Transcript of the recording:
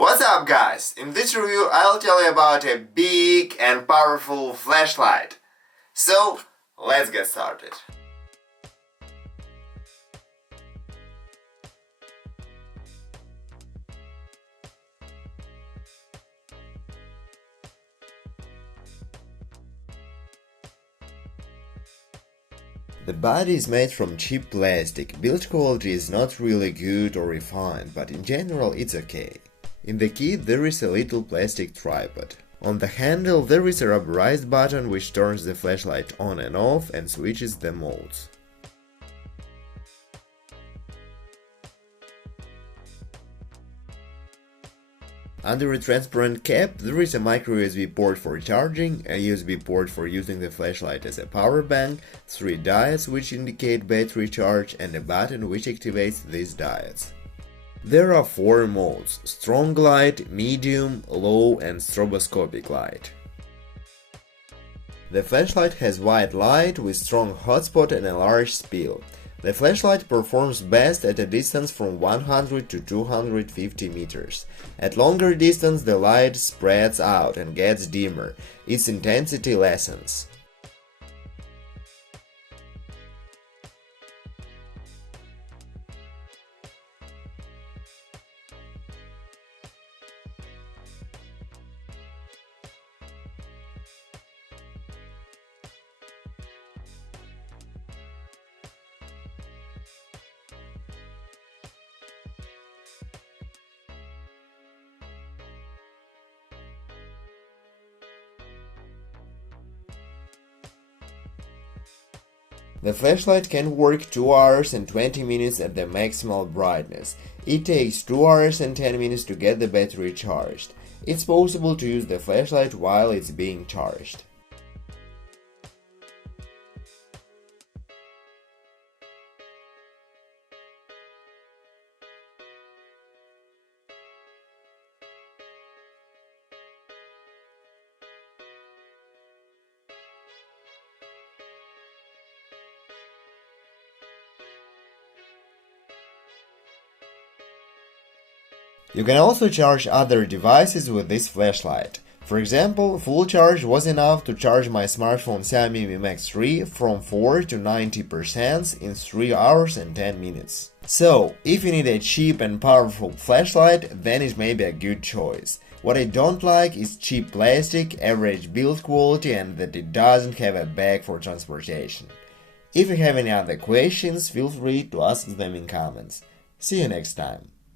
What's up guys? In this review I'll tell you about a big and powerful flashlight. So let's get started. The body is made from cheap plastic. Build quality is not really good or refined, but in general it's okay. In the kit there is a little plastic tripod. On the handle there is a rubberized button which turns the flashlight on and off and switches the modes. Under a transparent cap there is a micro USB port for charging, a USB port for using the flashlight as a power bank, 3 diodes which indicate battery charge, and a button which activates these diodes. There are 4 modes: strong light, medium, low and stroboscopic light. The flashlight has white light with strong hotspot and a large spill. The flashlight performs best at a distance from 100 to 250 meters. At longer distance the light spreads out and gets dimmer, its intensity lessens. The flashlight can work 2 hours and 20 minutes at the maximal brightness. It takes 2 hours and 10 minutes to get the battery charged. It's possible to use the flashlight while it's being charged. You can also charge other devices with this flashlight. For example, full charge was enough to charge my smartphone Xiaomi Mi Max 3 from 4 to 90% in 3 hours and 10 minutes. So, if you need a cheap and powerful flashlight, then it may be a good choice. What I don't like is cheap plastic, average build quality, and that it doesn't have a bag for transportation. If you have any other questions, feel free to ask them in comments. See you next time.